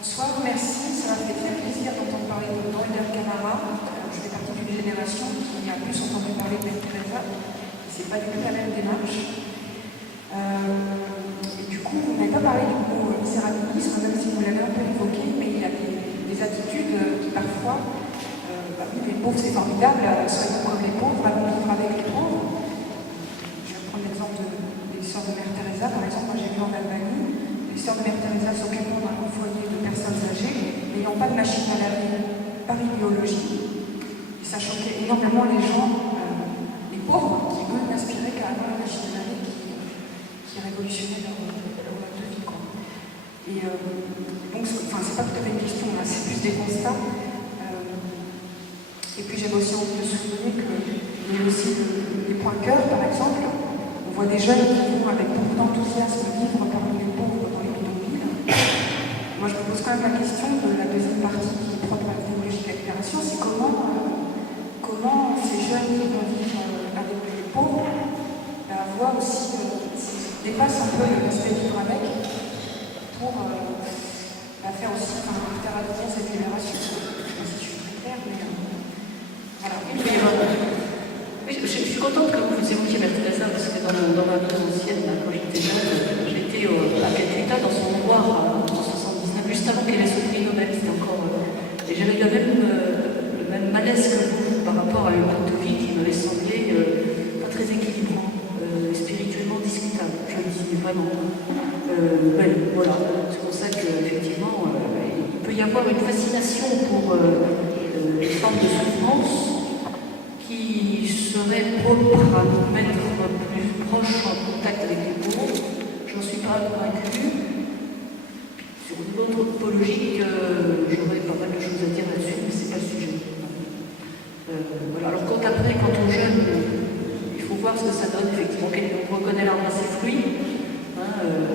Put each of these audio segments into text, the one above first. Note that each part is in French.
Bonsoir, merci. Ça m'a fait très plaisir d'entendre parler de Noël Camara. Je fais partie d'une génération qui a plus entendu parler de Mère Teresa. C'est pas du tout la même démarche. Et du coup, vous n'avez pas parlé du mot misérabilisme, même si vous l'avez un peu évoqué, mais il y a des attitudes qui parfois, oui, les pauvres c'est formidable, soyons comme les pauvres, allons vivre avec les pauvres. Je vais prendre l'exemple des sœurs de Mère Teresa. Par exemple, moi j'ai vu en Albanie, les sœurs de Mère Teresa s'occupant d'un foyer de personnes âgées, n'ayant pas de machine à laver par idéologie. Et ça choquait énormément les gens, les pauvres, qui eux n'aspiraient qu'à avoir la machine à laver qui révolutionnait leur mode de vie. Quoi. Et donc, c'est pas tout à fait une question, là, c'est plus des constats. Et puis j'aime aussi envie de souligner qu'il y a aussi les points cœur, par exemple. On voit des jeunes qui vont avec beaucoup d'enthousiasme vivre parmi les pauvres dans les bidonvilles. Moi, je me pose quand même la question de la deuxième partie qui est propre à la théologie de la libération, c'est comment ces jeunes qui vont vivre avec les pauvres voir aussi dépassent un peu l'aspect vivre avec pour faire aussi faire adopter cette libération. Je ne sais pas si je suis très claire, mais voilà. Oui, je suis contente que vous évoquiez Mère Teresa parce que dans ma vie ancienne, quand j'étais jeune, j'étais à Calcutta dans son mémoire en 1979, juste avant qu'elle ait ce prix Nobel, c'était encore. Et j'avais le même malaise que vous par rapport à une mode de vie qui m'avait semblé pas très équilibrant, spirituellement discutable, je le dis vraiment. Voilà, c'est pour ça qu'effectivement, il peut y avoir une fascination pour les formes de souffrance qui serait propre à nous mettre plus proche en contact avec les pauvres. J'en suis pas convaincue. Sur une autre anthropologique, j'aurais pas mal de choses à dire là-dessus, mais c'est pas le sujet. Voilà. Alors quand on jeûne, il faut voir ce que ça donne, effectivement. On reconnaît l'arbre assez fluide.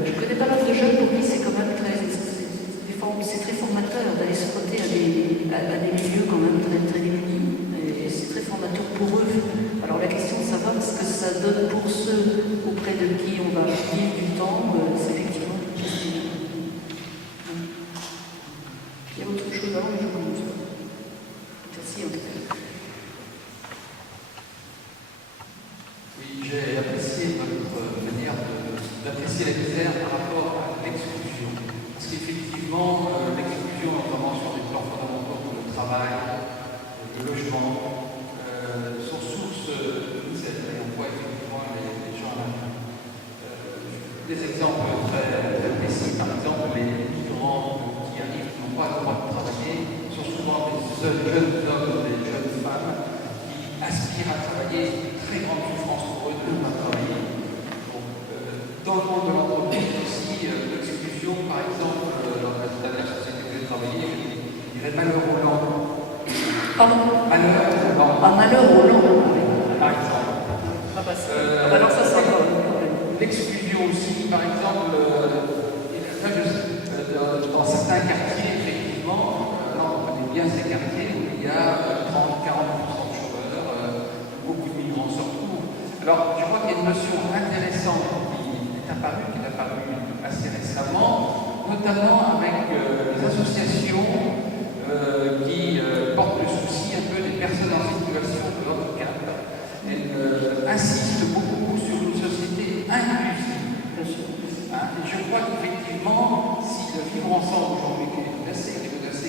Je connais pas mal de jeunes pour qui c'est quand même c'est très formateur d'aller se frotter à des milieux quand même très, très démunis. Et c'est très formateur pour eux. Alors la question de savoir ce que ça donne pour ceux auprès de qui on va vivre du temps, c'est effectivement une question. Il y a autre chose avant, mais je commence. Merci en tout cas. Oui, j'ai apprécié votre manière d'apprécier la misère par rapport à l'exclusion. Parce qu'effectivement, l'exclusion, notamment sur les plans fondamentaux comme le travail, le logement, sont source de misère. Et on voit effectivement les gens là. Des exemples très précis, par exemple, les migrants qui arrivent, qui n'ont pas le droit de travailler, sont souvent des jeunes hommes, des jeunes femmes qui aspirent à travailler. Très grande souffrance pour eux de ne pas travailler. Donc, dans le monde de l'entreprise aussi, l'exclusion, par exemple, dans la dernière société où j'ai travaillé, il dirait malheur aux langues. Pardon ? Malheur aux langues. Ah, malheur aux langues. Par exemple. Alors ça, c'est un l'exclusion aussi, par exemple, dans certains quartiers, effectivement, on connaît bien ces quartiers où il y a 30-40% de chômeurs, beaucoup de migrants se retrouvent. Alors, je crois qu'il y a une notion intéressante qui est apparue assez récemment, notamment avec les associations qui portent le souci un peu des personnes en situation de handicap. Elles insistent beaucoup sur une société inclusive. Et je crois qu'effectivement, si le vivre ensemble aujourd'hui qui est menacé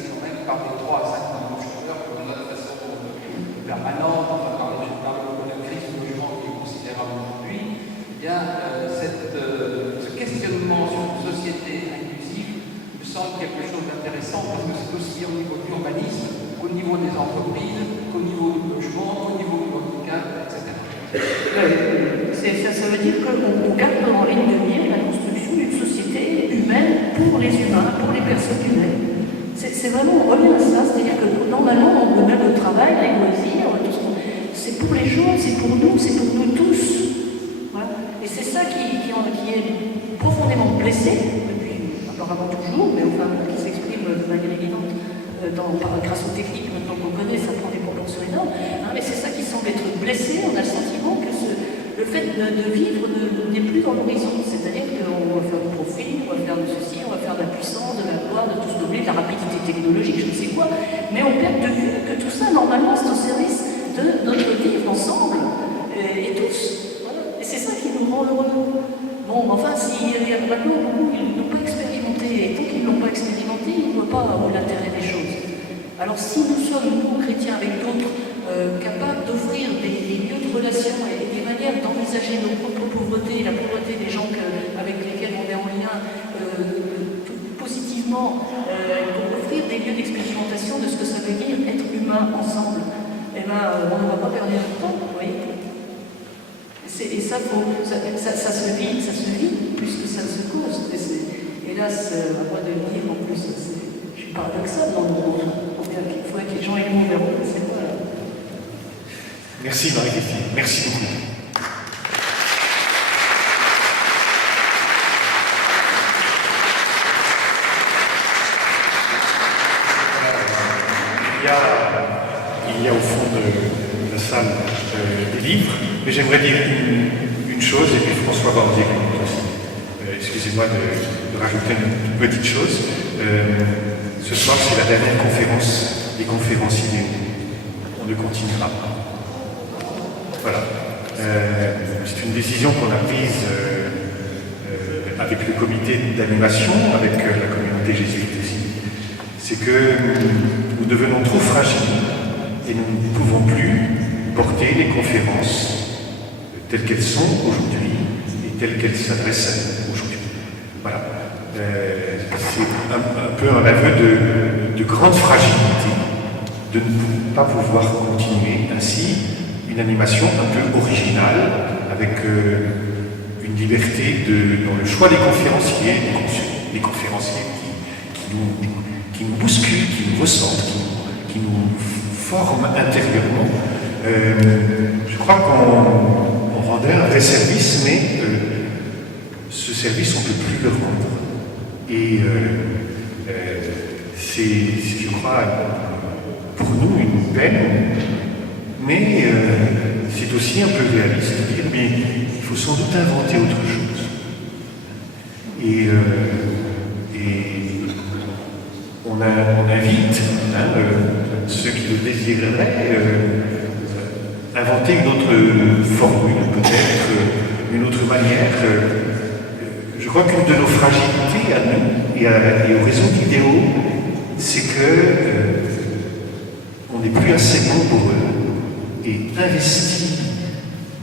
quand même par des 3 à 5 millions de chômeurs, comme on a de façon permanente, on va parler de la crise du logement qui est considérable aujourd'hui, il y a ce questionnement sur une société inclusive me semble quelque chose d'intéressant parce que c'est aussi au niveau de l'urbanisme, au niveau des entreprises, au niveau du logement, au niveau du handicap, etc. Ça veut dire qu'on garde en ligne de mire la construction d'une société humaine pour les humains, pour les personnes humaines. C'est vraiment, on revient à ça, c'est-à-dire que normalement, on met le travail, les loisirs, c'est pour les gens, c'est pour nous tous. Voilà. Et c'est ça qui est profondément blessé, depuis apparemment toujours, mais enfin, qui s'exprime de manière évidente grâce aux techniques maintenant qu'on connaît, ça prend des proportions énormes. Mais c'est ça qui semble être blessé, on a le sentiment que le fait de vivre n'est plus dans l'horizon, c'est-à-dire qu'on va faire du profit, on va faire de ceci, on va faire de la puissance, de la gloire, de tout ce qu'on oublie, de la technologiques, je ne sais quoi, mais on perd de vue que tout ça, normalement, c'est au service de notre vivre ensemble, et tous. Voilà. Et c'est ça qui nous rend heureux. Bon, enfin, s'il y a maintenant beaucoup qui n'ont pas expérimenté, et tant qu'ils n'ont pas expérimenté, ils ne voient pas l'intérêt des choses. Alors si nous sommes, nous, chrétiens, avec d'autres, capables d'offrir des lieux de relation et des manières d'envisager nos propres pauvretés, la pauvreté des gens avec lesquels on est en lien positivement, pour offrir des lieux d'expérimentation de ce que ça veut dire être humain ensemble, eh ben, on ne va pas perdre de temps, vous voyez. Et ça, ça se vit plus que ça se cause. Hélas, à moi de le dire, en plus, je suis paradoxal dans le monde. Il faudrait que les gens aient le mot vers eux, c'est pas là. Merci Marie-Christine, merci beaucoup. Il y a au fond de la salle des livres, mais j'aimerais dire une chose, et puis François va en dire une autre aussi. Excusez-moi de rajouter une petite chose. Ce soir, c'est la dernière conférence des conférenciers. On ne continuera pas. Voilà. C'est une décision qu'on a prise avec le comité d'animation, avec la communauté jésuite aussi. C'est que nous devenons trop fragiles et nous ne pouvons plus porter les conférences telles qu'elles sont aujourd'hui et telles qu'elles s'adressent aujourd'hui. Voilà. C'est un peu un aveu de grande fragilité de ne pas pouvoir continuer ainsi une animation un peu originale avec une liberté dans le choix des conférenciers, des conférenciers qui nous bousculent, qui nous ressentent, qui nous forment intérieurement. Je crois qu'on rendait un vrai service, mais ce service, on ne peut plus le rendre. Et c'est, je crois, pour nous une peine, mais c'est aussi un peu réaliste de dire, mais il faut sans doute inventer autre chose. Et on invite ceux qui le désireraient inventer une autre formule, peut-être une autre manière. Je crois qu'une de nos fragilités à nous et au réseau d'idéaux, c'est que on n'est plus assez nombreux et investis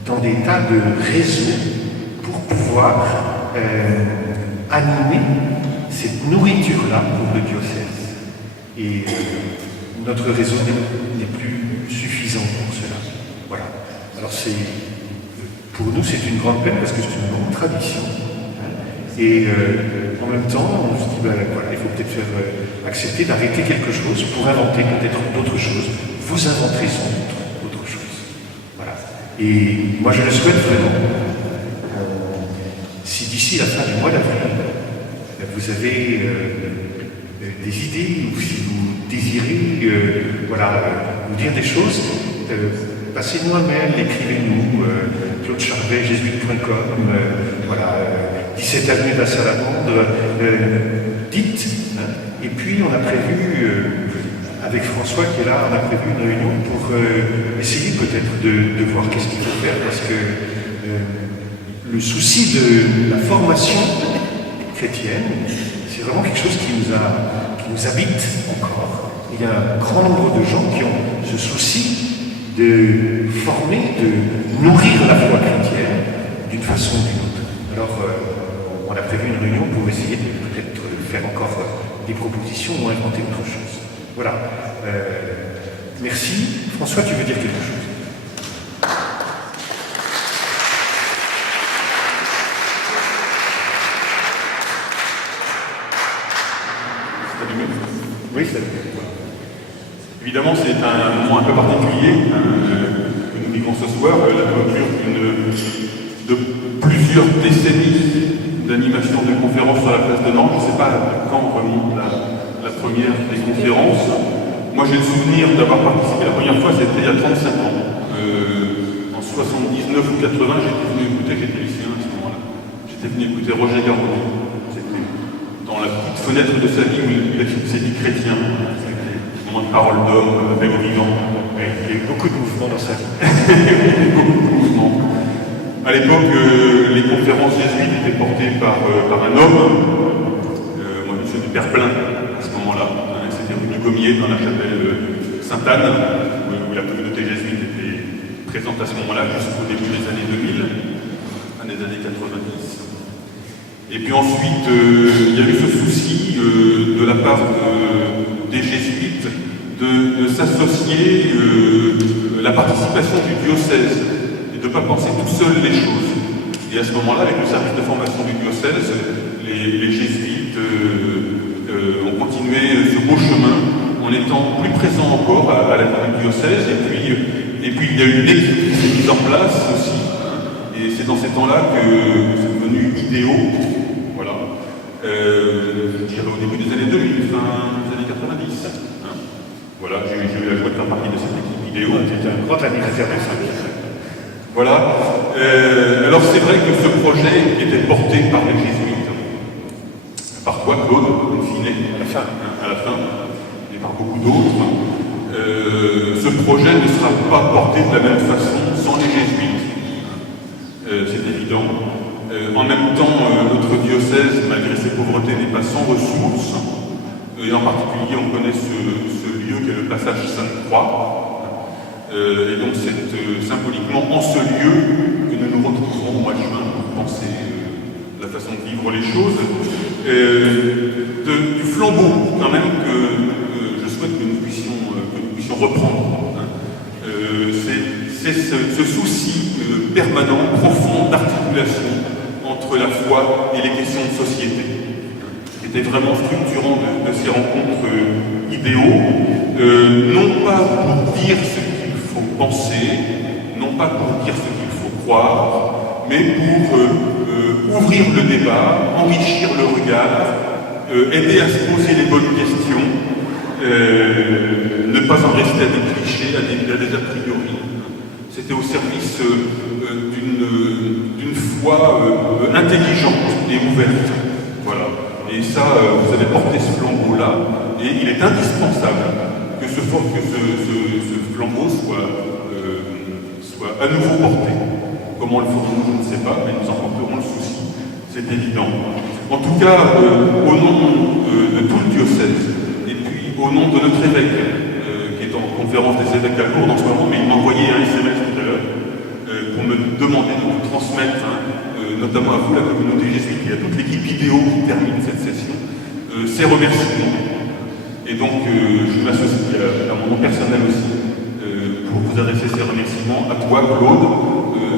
dans des tas de réseaux pour pouvoir animer cette nourriture-là pour le diocèse. Et notre réseau n'est plus suffisant pour cela. Voilà. Alors pour nous, c'est une grande peine parce que c'est une grande tradition. Et en même temps, on se dit, voilà, il faut peut-être faire accepter d'arrêter quelque chose pour inventer peut-être d'autres choses. Vous inventerez sans doute autre chose. Voilà. Et moi, je le souhaite vraiment. Si d'ici la fin du mois d'avril, vous avez des idées, ou si vous désirez nous dire des choses, passez-nous un mail, écrivez-nous, claudecharvet.jésuite.com, 17 avenue de la Salamandre, dites. Et puis on a prévu, avec François qui est là, on a prévu une réunion pour essayer peut-être de voir qu'est-ce qu'il faut faire, parce que le souci de la formation chrétienne, c'est vraiment quelque chose qui nous habite encore. Il y a un grand nombre de gens qui ont ce souci de former, de nourrir la foi chrétienne d'une façon ou d'une autre. Alors, on a prévu une réunion pour essayer de peut-être faire encore des propositions ou inventer autre chose. Voilà. Merci. François, tu veux dire quelque chose ? Oui, c'est évidemment, c'est un moment un peu particulier que nous vivons ce soir, la clôture de plusieurs décennies d'animation de conférences sur la place de Nantes. Je ne sais pas quand remonte la première des conférences. Moi, j'ai le souvenir d'avoir participé la première fois, c'était il y a 35 ans. En 79 ou 80, j'étais venu écouter, j'étais lycéen à ce moment-là. J'étais venu écouter Roger Garaudy. C'était dans la petite fenêtre de sa vie où il s'est dit chrétien. C'était moment de parole d'homme, appel au vivant. Ouais, il y a eu beaucoup de mouvements dans sa vie. Beaucoup de mouvements. À l'époque, les conférences jésuites étaient portées par un homme, moi je suis du Père Plein à ce moment-là. C'était rue du Gommier dans la chapelle Sainte-Anne, où la communauté jésuite était présente à ce moment-là, jusqu'au début des années 2000, des années 90. Et puis ensuite, il y a eu ce souci de la part des jésuites de s'associer la participation du diocèse et de ne pas penser tout seul les choses. Et à ce moment-là, avec le service de formation du diocèse, les jésuites ont continué ce beau chemin en étant plus présents encore à la tête du diocèse. Et puis il y a eu une équipe qui s'est mise en place aussi. Et c'est dans ces temps-là que c'est devenu idéaux. Voilà. Je dirais au début des années 2000, fin des années 90. Hein. Voilà, j'ai eu la joie de faire partie de cette équipe idéaux. C'était un grand animateur de ça. Voilà. Alors c'est vrai que ce projet était porté par les jésuites, par toi, Claude, in fine, à la fin, et par beaucoup d'autres. Ce projet ne sera pas porté de la même façon sans les jésuites. C'est évident. En même temps, notre diocèse, malgré ses pauvretés, n'est pas sans ressources. Et en particulier, on connaît ce lieu qui est le passage Sainte-Croix. Et donc, c'est symboliquement en ce lieu que nous nous retrouverons au mois de juin pour penser la façon de vivre les choses. Du flambeau, quand même, que je souhaite que nous puissions reprendre. Hein. C'est ce souci permanent, profond, d'articulation entre la foi et les questions de société, qui était vraiment structurant de ces rencontres idéaux, non pas pour dire ce qu'il faut penser, non pas pour dire ce qu'il faut croire, mais pour ouvrir le débat, enrichir le regard, aider à se poser les bonnes questions, ne pas en rester à des clichés, à des a priori. C'était au service d'une foi intelligente et ouverte. Voilà. Et ça, vous avez porté ce flambeau-là, et il est indispensable que ce flambeau soit à nouveau porté. Comment le ferons-nous, je ne sais pas, mais nous en porterons le souci, c'est évident. En tout cas, au nom de tout le diocèse, et puis au nom de notre évêque, qui est en conférence des évêques à Lourdes en ce moment, mais il m'a envoyé un SMS tout à l'heure pour me demander de vous transmettre, notamment à vous, la communauté jésuite, et à toute l'équipe vidéo qui termine cette session, ces remerciements. Et donc, je m'associe à mon nom personnel aussi pour vous adresser ces remerciements à toi, Claude,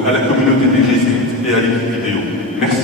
à la communauté des jésuites et à l'équipe vidéo. Merci.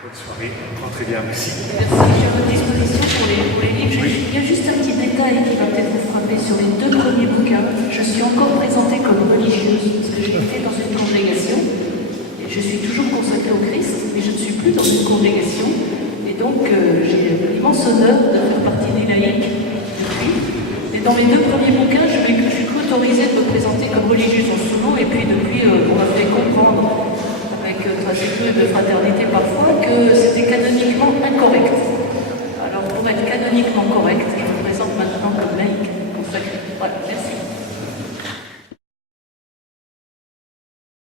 Bonne soirée, rentrez bien, merci. Merci, je suis à votre disposition pour les livres. Il y a juste un petit détail qui va peut-être vous frapper sur les 2 premiers bouquins. Je suis encore présentée comme religieuse, parce que j'ai été dans une congrégation, et je suis toujours consacrée au Christ, mais je ne suis plus dans une congrégation, et donc j'ai l'immense honneur de faire partie des laïcs depuis. Et dans mes 2 premiers bouquins, je suis autorisée de me présenter comme religieuse en solo, et puis depuis, on m'a fait comprendre, avec traducteur de fraternité parfois, que c'était canoniquement incorrect. Alors pour être canoniquement correct,